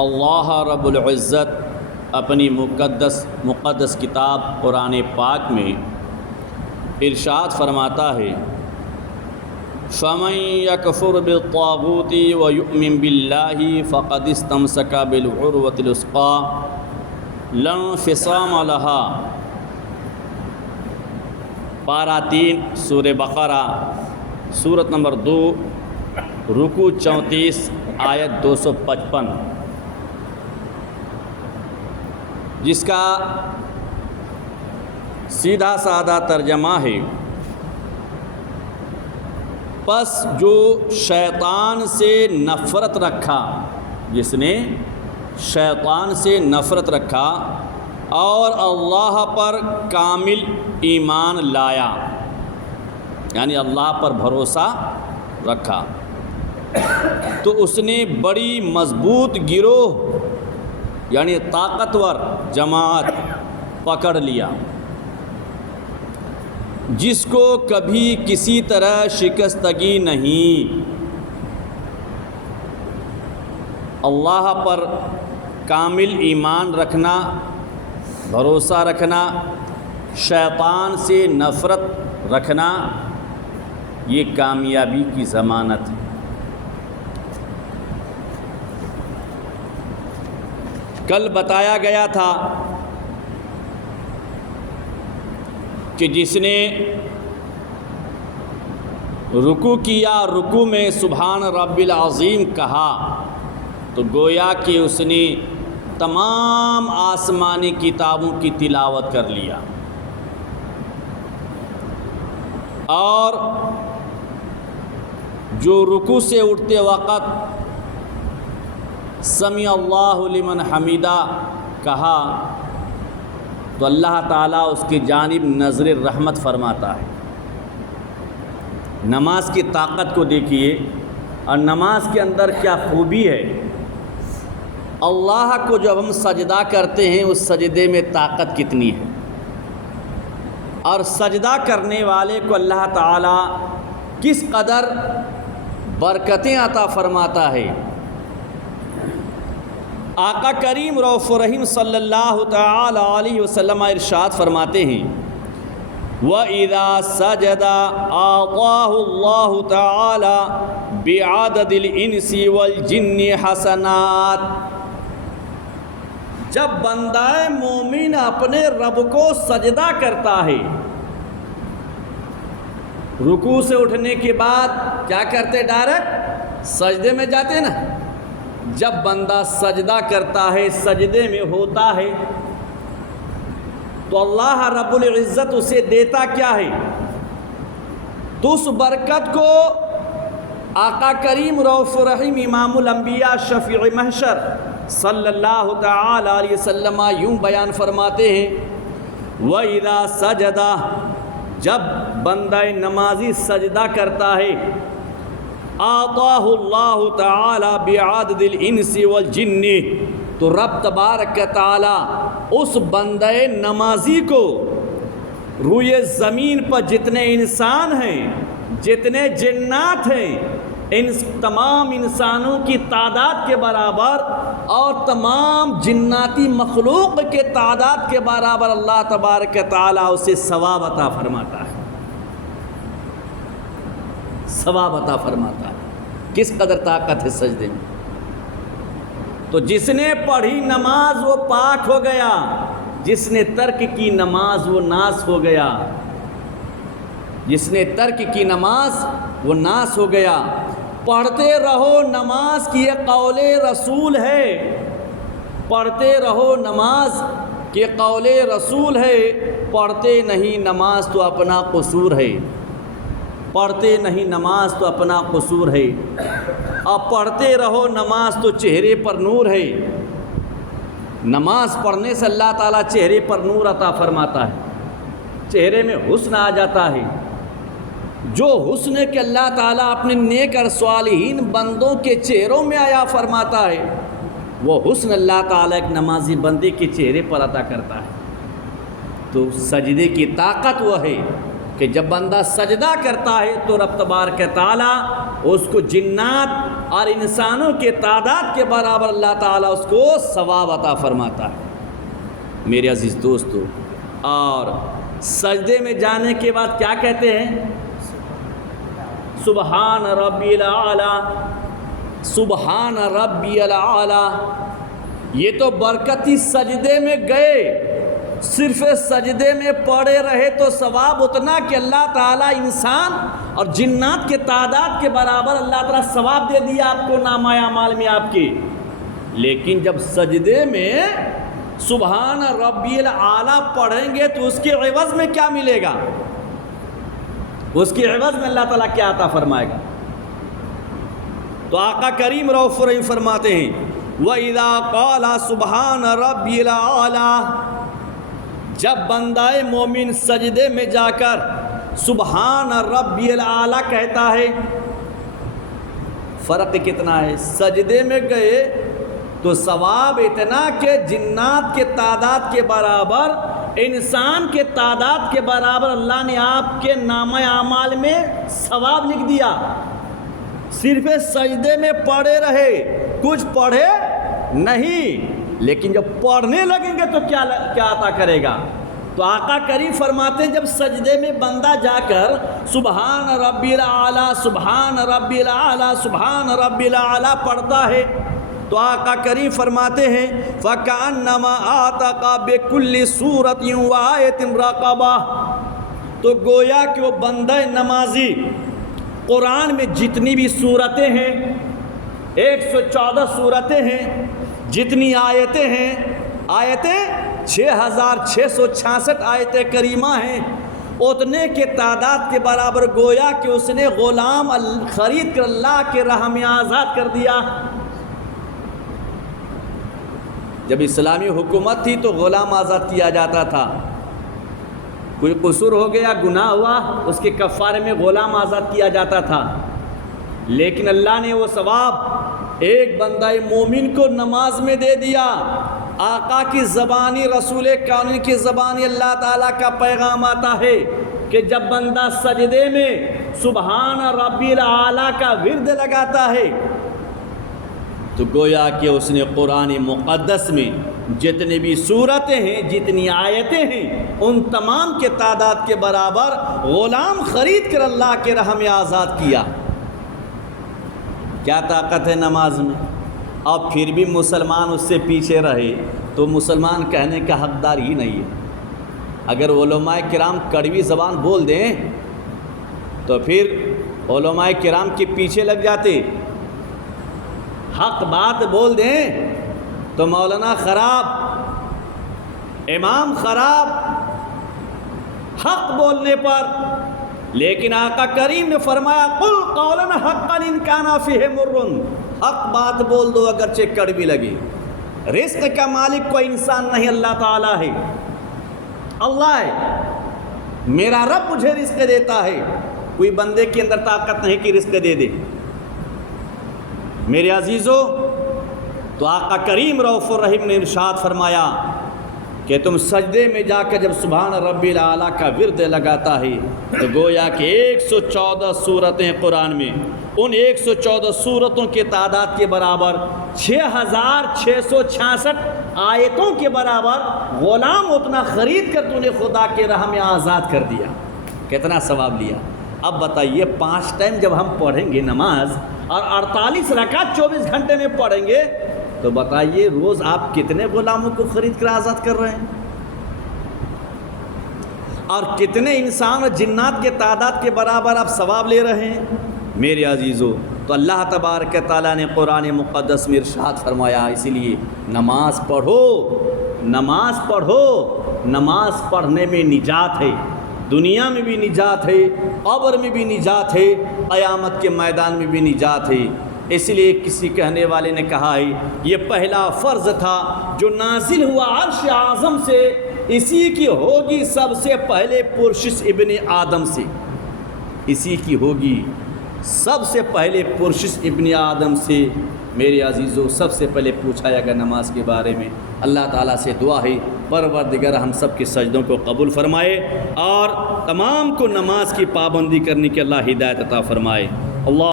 اللہ رب العزت اپنی مقدس کتاب قرآن پاک میں ارشاد فرماتا ہے، فَمَن يَكْفُرْ بِالطَّاغُوتِ وَيُؤْمِن بِاللَّهِ فَقَدِ اسْتَمْسَكَ بِالْعُرْوَةِ الْوُثْقَىٰ لَا انفصام لَهَا۔ پارہ 3 سورہ بقرہ سورت نمبر 2 رکوع 34 آیت 255، جس کا سیدھا سادہ ترجمہ ہے، پس جو شیطان سے نفرت رکھا، جس نے شیطان سے نفرت رکھا اور اللہ پر کامل ایمان لایا، یعنی اللہ پر بھروسہ رکھا، تو اس نے بڑی مضبوط گروہ یعنی طاقتور جماعت پکڑ لیا، جس کو کبھی کسی طرح شکستگی نہیں۔ اللہ پر کامل ایمان رکھنا، بھروسہ رکھنا، شیطان سے نفرت رکھنا، یہ کامیابی کی ضمانت ہے۔ کل بتایا گیا تھا کہ جس نے رکوع کیا، رکوع میں سبحان رب العظیم کہا، تو گویا کہ اس نے تمام آسمانی کتابوں کی تلاوت کر لیا، اور جو رکوع سے اٹھتے وقت سمیع اللہ لمن حمیدہ کہا تو اللہ تعالیٰ اس کی جانب نظر رحمت فرماتا ہے۔ نماز کی طاقت کو دیکھیے، اور نماز کے اندر کیا خوبی ہے۔ اللہ کو جب ہم سجدہ کرتے ہیں، اس سجدے میں طاقت کتنی ہے، اور سجدہ کرنے والے کو اللہ تعالیٰ کس قدر برکتیں عطا فرماتا ہے۔ آقا کریم رؤوف رحیم صلی اللہ تعالی علیہ وسلم ارشاد فرماتے ہیں، وَإِذَا سَجَدَ أَعْطَاهُ اللَّهُ تَعَالَى بِعَدَدِ الْإِنسِ وَالْجِنِّ حَسَنَاتٍ۔ جب بندہ مومن اپنے رب کو سجدہ کرتا ہے، رکوع سے اٹھنے کے بعد کیا کرتے؟ ڈائریکٹ سجدے میں جاتے نا۔ جب بندہ سجدہ کرتا ہے، سجدے میں ہوتا ہے، تو اللہ رب العزت اسے دیتا کیا ہے؟ تو اس برکت کو آقا کریم رؤوف رحیم امام الانبیاء شفیع محشر صلی اللہ تعالی علیہ وسلم یوں بیان فرماتے ہیں، وَإِذَا سَجَدَ، جب بندہ نمازی سجدہ کرتا ہے، آتاہ اللہ تعالی بعدد الانس والجن، تو رب تبارک تعالی اس بندہ نمازی کو روئے زمین پر جتنے انسان ہیں، جتنے جنات ہیں، ان تمام انسانوں کی تعداد کے برابر اور تمام جناتی مخلوق کے تعداد کے برابر اللہ تبارک تعالی اسے ثواب عطا فرماتا ہے، ثواب عطا فرماتا ہے۔ کس قدر طاقت ہے سجدے میں۔ تو جس نے پڑھی نماز وہ پاک ہو گیا، جس نے ترک کی نماز وہ ناس ہو گیا، جس نے ترک کی نماز وہ ناس ہو گیا۔ پڑھتے رہو، نماز کی یہ قول رسول ہے، پڑھتے رہو، نماز کی قول رسول ہے، پڑھتے نہیں نماز تو اپنا قصور ہے، پڑھتے نہیں نماز تو اپنا قصور ہے، اب پڑھتے رہو نماز تو چہرے پر نور ہے۔ نماز پڑھنے سے اللہ تعالیٰ چہرے پر نور عطا فرماتا ہے، چہرے میں حسن آ جاتا ہے۔ جو حسن کہ اللہ تعالیٰ اپنے نیک اور صالحین بندوں کے چہروں میں عطا فرماتا ہے، وہ حسن اللہ تعالیٰ ایک نمازی بندے کے چہرے پر عطا کرتا ہے۔ تو سجدے کی طاقت وہ ہے کہ جب بندہ سجدہ کرتا ہے تو رب تبارک تعالیٰ اس کو جنات اور انسانوں کے تعداد کے برابر اللہ تعالیٰ اس کو ثواب عطا فرماتا ہے۔ میرے عزیز دوستو، اور سجدے میں جانے کے بعد کیا کہتے ہیں؟ سبحان ربی الاعلیٰ، سبحان ربی الاعلیٰ۔ یہ تو برکتی سجدے میں گئے، صرف سجدے میں پڑے رہے تو ثواب اتنا کہ اللہ تعالیٰ انسان اور جنات کے تعداد کے برابر اللہ تعالیٰ ثواب دے دیا آپ کو نامہ اعمال میں آپ کی۔ لیکن جب سجدے میں سبحان ربی الاعلیٰ پڑھیں گے تو اس کے عوض میں کیا ملے گا؟ اس کے عوض میں اللہ تعالیٰ کیا عطا فرمائے گا؟ تو آقا کریم رؤوف رحیم فرماتے ہیں وَإِذَا قَالَ سُبْحَانَ رَبِّ الْأَعْلَىٰ، جب بندہ مومن سجدے میں جا کر سبحان ربی الاعلیٰ کہتا ہے، فرق کتنا ہے؟ سجدے میں گئے تو ثواب اتنا کہ جنات کے تعداد کے برابر، انسان کے تعداد کے برابر اللہ نے آپ کے نامہ اعمال میں ثواب لکھ دیا۔ صرف سجدے میں پڑھے رہے، کچھ پڑھے نہیں، لیکن جب پڑھنے لگیں گے تو کیا عطا کرے گا؟ تو آقا کریم فرماتے ہیں جب سجدے میں بندہ جا کر سبحان ربی الاعلیٰ، سبحان ربی الاعلیٰ، سبحان ربی الاعلیٰ پڑھتا ہے تو آقا کریم فرماتے ہیں فَكَأَنَّمَا آتَقَ بِكُلِّ سُورَةٍ وَآيَةٍ رَقَبَةٍ، تو گویا کہ وہ بندہ نمازی قرآن میں جتنی بھی صورتیں ہیں، 114 صورتیں ہیں، جتنی آیتیں ہیں، آیتیں 6666 آیتیں کریمہ ہیں، اتنے کے تعداد کے برابر گویا کہ اس نے غلام خرید کر اللہ کے راہ میں آزاد کر دیا۔ جب اسلامی حکومت تھی تو غلام آزاد کیا جاتا تھا، کوئی قصور ہو گیا، گناہ ہوا، اس کے کفارے میں غلام آزاد کیا جاتا تھا۔ لیکن اللہ نے وہ ثواب ایک بندہ مومن کو نماز میں دے دیا۔ آقا کی زبانی، رسول کون کی زبانی اللہ تعالیٰ کا پیغام آتا ہے کہ جب بندہ سجدے میں سبحان ربی الاعلیٰ کا ورد لگاتا ہے تو گویا کہ اس نے قرآن مقدس میں جتنی بھی صورتیں ہیں، جتنی آیتیں ہیں، ان تمام کے تعداد کے برابر غلام خرید کر اللہ کے راہ میں آزاد کیا۔ کیا طاقت ہے نماز میں؟ اور پھر بھی مسلمان اس سے پیچھے رہے تو مسلمان کہنے کا حقدار ہی نہیں ہے۔ اگر علماء کرام کڑوی زبان بول دیں تو پھر علماء کرام کے پیچھے لگ جاتے، حق بات بول دیں تو مولانا خراب، امام خراب حق بولنے پر۔ لیکن آقا کریم نے فرمایا قل قولا حقا ان کان فیہ مر، حق بات بول دو اگرچہ کڑوی لگے۔ رزق کا مالک کوئی انسان نہیں، اللہ تعالیٰ ہے، اللہ ہے، میرا رب مجھے رزق دیتا ہے، کوئی بندے کے اندر طاقت نہیں کہ رزق دے دے۔ میرے عزیزو، تو آقا کریم رؤوف الرحیم نے ارشاد فرمایا کہ تم سجدے میں جا کر جب سبحان ربی الاعلیٰ کا ورد لگاتا ہے تو گویا کہ 114 صورتیں قرآن میں، ان 114 صورتوں کے تعداد کے برابر 6666 آیتوں کے برابر غلام اتنا خرید کر تو نے خدا کے راہ میں آزاد کر دیا۔ کتنا ثواب لیا؟ اب بتائیے 5 ٹائم جب ہم پڑھیں گے نماز اور 48 رکعت 24 گھنٹے میں پڑھیں گے تو بتائیے روز آپ کتنے غلاموں کو خرید کر آزاد کر رہے ہیں، اور کتنے انسان اور جنات کے تعداد کے برابر آپ ثواب لے رہے ہیں۔ میرے عزیزو، تو اللہ تبارک تعالیٰ نے قرآن مقدس میں ارشاد فرمایا، اسی لیے نماز پڑھو، نماز پڑھو، نماز پڑھنے میں نجات ہے، دنیا میں بھی نجات ہے، قبر میں بھی نجات ہے، قیامت کے میدان میں بھی نجات ہے۔ اس لیے کسی کہنے والے نے کہا ہے یہ پہلا فرض تھا جو نازل ہوا عرش اعظم سے، اسی کی ہوگی سب سے پہلے پرشش ابن آدم سے، اسی کی ہوگی سب سے پہلے پرشش ابن آدم سے۔ میرے عزیزو، سب سے پہلے پوچھا جائے گا نماز کے بارے میں۔ اللہ تعالیٰ سے دعا ہے پروردگار ہم سب کے سجدوں کو قبول فرمائے اور تمام کو نماز کی پابندی کرنے کی اللہ ہدایت عطا فرمائے۔ اللہ